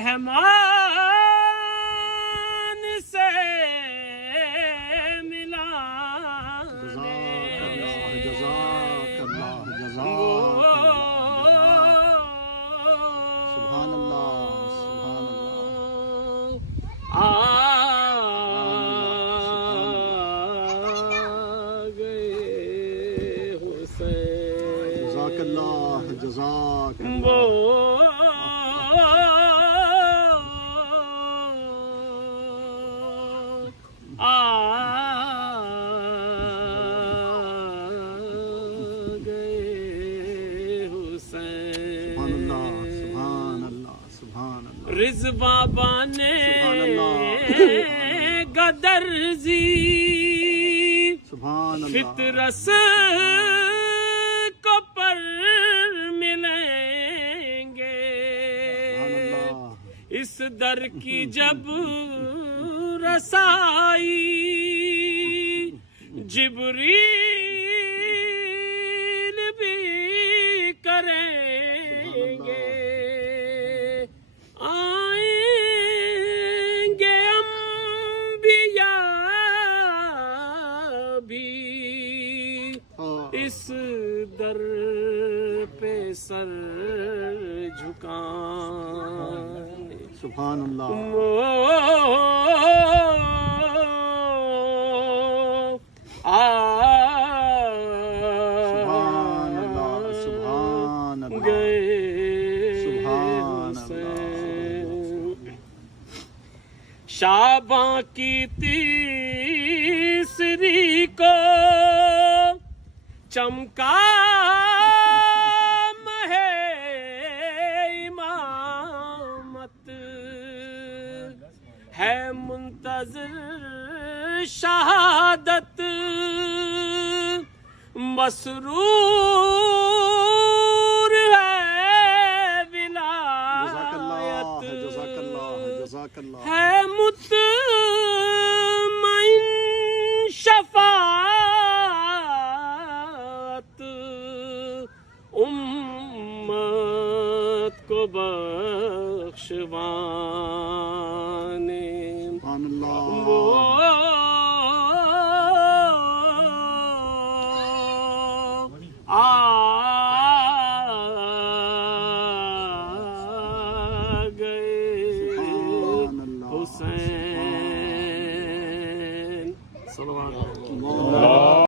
رحمان سے ملانے جزاک اللہ سبحان اللہ سبحان اللہ آ گئے حسین جزاک اللہ جزاک اللہ وہ آ گئے حسین سبحان اللہ سبحان اللہ سبحان اللہ رضوا بانے سبحان اللہ گدرزی سبحان اللہ فطرس کو پر ملیں گے اس در کی جب رسائی جبریل بھی کریں گے آئیں گے انبیاء بھی اس در پہ سر جھکائیں سبحان اللہ سبحان اللہ سبحان اللہ سبحان اللہ شعباں کی تیسری کو چمکا مہے امامت ہے منتظر شہادت مسرور ہے جزاک اللہ ولایت جزاک اللہ جزاک اللہ ہے مطمئن شفاعت امت کو بخشوانے سبحان اللہ وہ